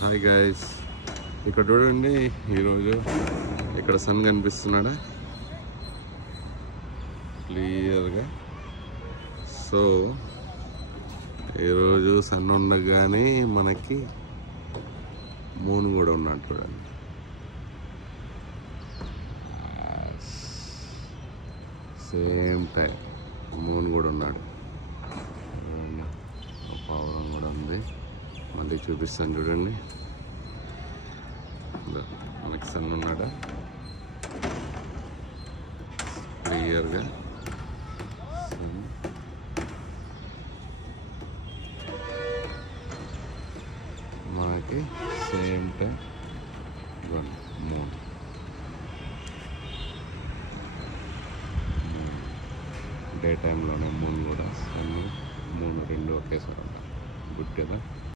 Hi guys, ఇక్కడ చూడండి ఈరోజు ఇక్కడ సన్ కనిపిస్తున్నాడా క్లియర్గా. సో ఈరోజు సన్ ఉండగానే మనకి మూన్ కూడా ఉన్నాడు చూడండి. సేమ్ టైం మూన్ కూడా ఉన్నాడు. పావురం కూడా ఉంది, మళ్ళీ చూపిస్తాను చూడండి. మనకి సన్ ఉన్నాడా క్లియర్గా. మనకి సేమ్ టైం మూన్. డే టైంలోనే మూన్ కూడా సన్ మూన్ రెండు ఒకేసారి ఉంటాయి. గుడ్ కదా.